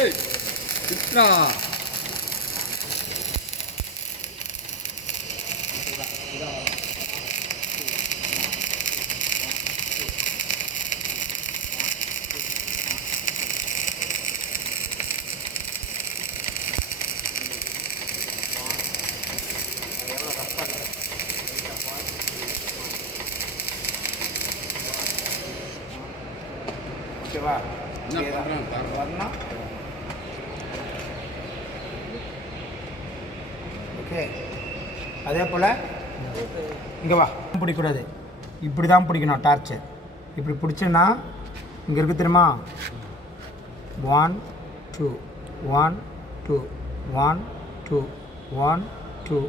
ஏய் சித்ரா ஓகேவா? வரணும். ஓகே, அதே போல் இங்கே வா, பிடிக்கக்கூடாது, இப்படி தான் பிடிக்கணும். டார்ச்சு இப்படி பிடிச்சேன்னா இங்கே இருக்குது தெரியுமா? 1 2 1 2 1 2 1 2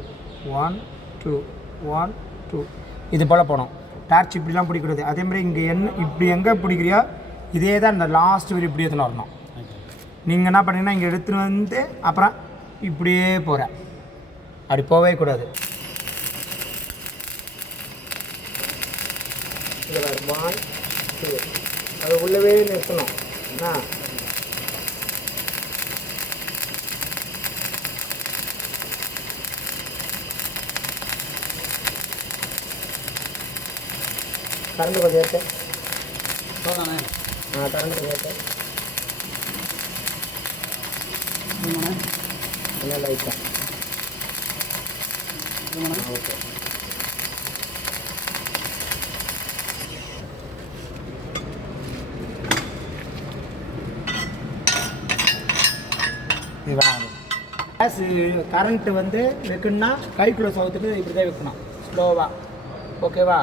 1 2 1 2 இது போல் போனோம். டார்ச் இப்படிலாம் பிடிக்கிறது. அதே மாதிரி இங்கே இப்படி எங்கே பிடிக்கிறியோ இதே தான் இந்த லாஸ்ட் வரி இப்படி எடுத்துன்னு வரணும். நீங்கள் என்ன பண்ணீங்கன்னா இங்கே எடுத்துன்னு வந்து அப்புறம் இப்படியே போகிறேன். அப்படி போகவே கூடாது. இதில் 1 2 அது உள்ளவே நிறுத்தணும். என்ன கரண்ட் கொஞ்சம் ஏற்ற கரண்ட் கொஞ்சம் ஏற்ற என்ன லைட்டாக ஓகே. இது வேணாம். கேஸ் கரண்ட்டு வந்து வைக்கணும்னா கைக்குள்ளே சவுத்துட்டு இப்படி தான் வைக்கணும், ஸ்லோவாக. ஓகேவா?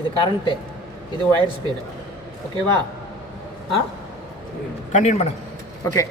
இது கரண்ட்டு, இது ஒயர் ஸ்பீடு. ஓகேவா? கண்டினியூ பண்ண. ஓகே.